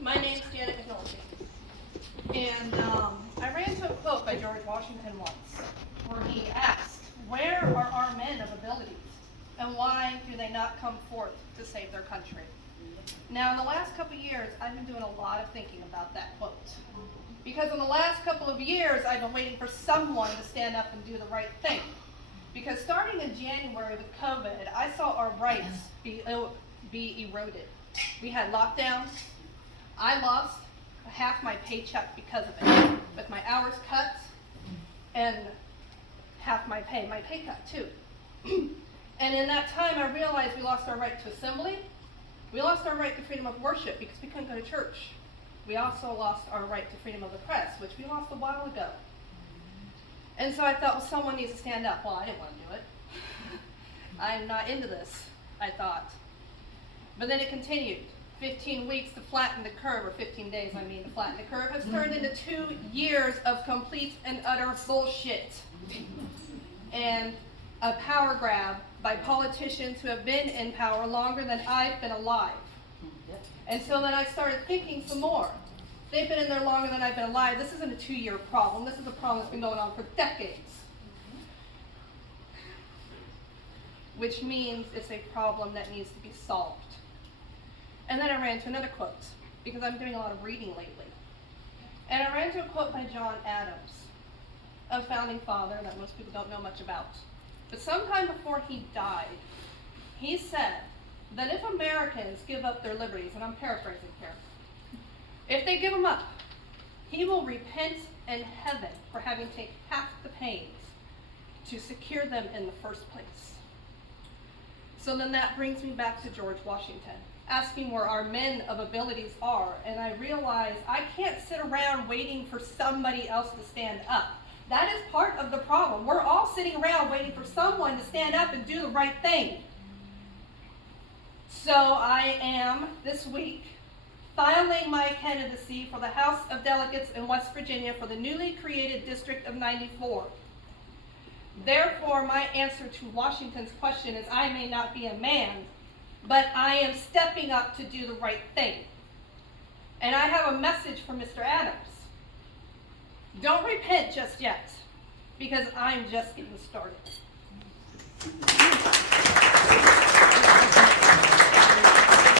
My name's McNulty, and I ran into a quote by George Washington once, where he asked, "Where are our men of abilities, and why do they not come forth to save their country?" Now, in the last couple of years, I've been doing a lot of thinking about that quote, because in the last couple of years, I've been waiting for someone to stand up and do the right thing. Because starting in January with COVID, I saw our rights be eroded. We had lockdowns. I lost half my paycheck because of it, with my hours cut and half my pay cut too. And in that time, I realized we lost our right to assembly. We lost our right to freedom of worship because we couldn't go to church. We also lost our right to freedom of the press, which we lost a while ago. And so I thought, well, someone needs to stand up. Well, I didn't want to do it. I'm not into this, I thought. But then it continued. 15 weeks to flatten the curve, or 15 days, I mean, to flatten the curve, has turned into 2 years of complete and utter bullshit. And a power grab by politicians who have been in power longer than I've been alive. And so then I started thinking some more. They've been in there longer than I've been alive. This isn't a 2-year problem. This is a problem that's been going on for decades. Which means it's a problem that needs to be solved. And then I ran into another quote, because I'm doing a lot of reading lately. And I ran into a quote by John Adams, a founding father that most people don't know much about. But sometime before he died, he said that if Americans give up their liberties, and I'm paraphrasing here, if they give them up, he will repent in heaven for having taken half the pains to secure them in the first place. So then that brings me back to George Washington, asking where our men of abilities are, and I realize I can't sit around waiting for somebody else to stand up. That is part of the problem. We're all sitting around waiting for someone to stand up and do the right thing. So I am, this week, filing my candidacy for the House of Delegates in West Virginia for the newly created District of 94. Therefore, my answer to Washington's question is, I may not be a man, but I am stepping up to do the right thing. And I have a message for Mr. Adams. Don't repent just yet, because I'm just getting started.